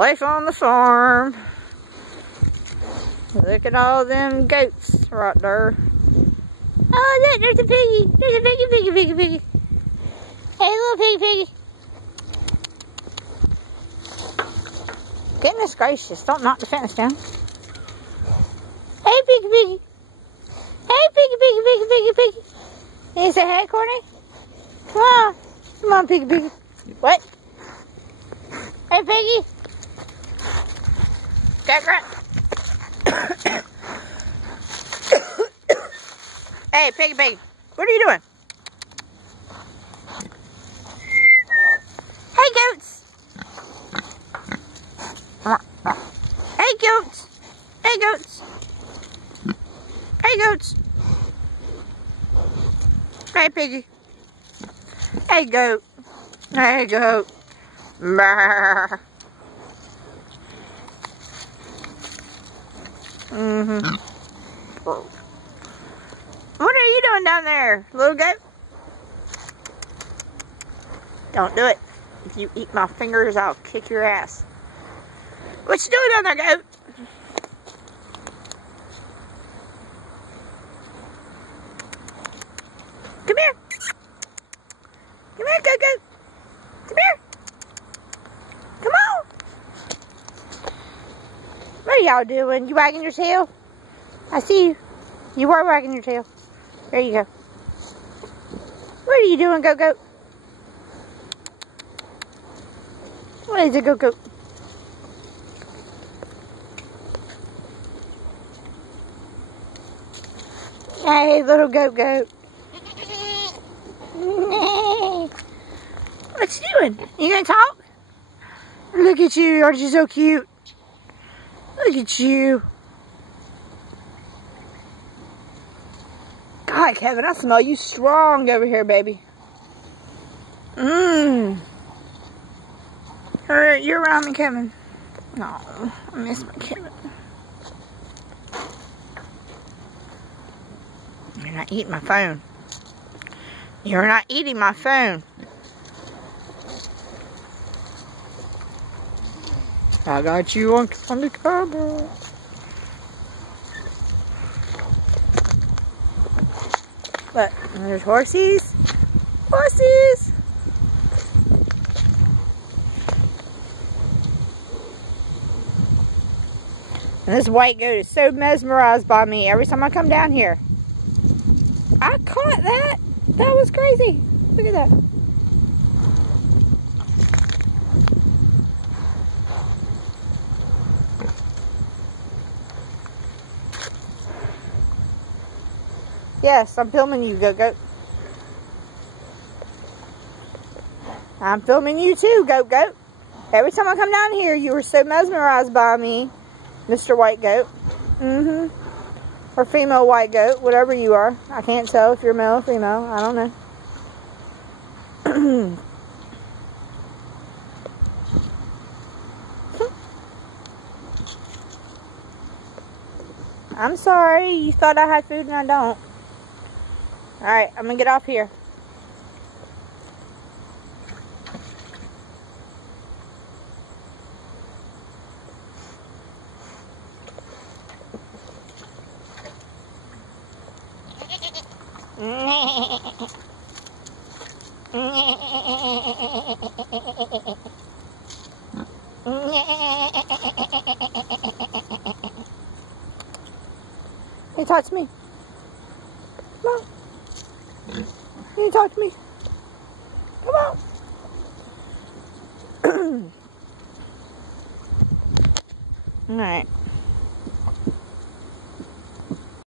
Life on the farm. Look at all them goats right there. Oh, look, there's a piggy. There's a piggy. Hey, little piggy. Goodness gracious, don't knock the fence down. Hey, piggy. Hey, piggy. You say hey, Courtney? Come on, piggy. What? Hey, piggy. Cat. Hey, piggy. What are you doing? Hey, goats. Hey, goats. Hey, goats. Hey, goats. Hey, piggy. Hey, goat. Hey, goat. Brr. What are you doing down there, little goat? Don't do it. If you eat my fingers, I'll kick your ass. What you doing down there, goat? Come here. Come here, goat. Come here. Come on. What are y'all doing? You wagging your tail? I see you. You were wagging your tail. There you go. What are you doing, goat? What is it, goat? Hey, little goat. What you doing? You gonna talk? Look at you. Aren't you so cute? Look at you. God, Kevin, I smell you strong over here, baby. You're around me, Kevin. No, I miss my Kevin. You're not eating my phone. You're not eating my phone. I got you on the camera. Look, there's horsies. Horsies! And this white goat is so mesmerized by me every time I come down here. I caught that. That was crazy. Look at that. Yes, I'm filming you, goat. I'm filming you too, goat. Every time I come down here, you were so mesmerized by me, Mr. White Goat. Or female white goat, whatever you are. I can't tell if you're male or female. I don't know. I'm sorry. You thought I had food and I don't. Alright, I'm going to get off here. Hey, talk to me. Come on. Can you talk to me? Come on. Alright.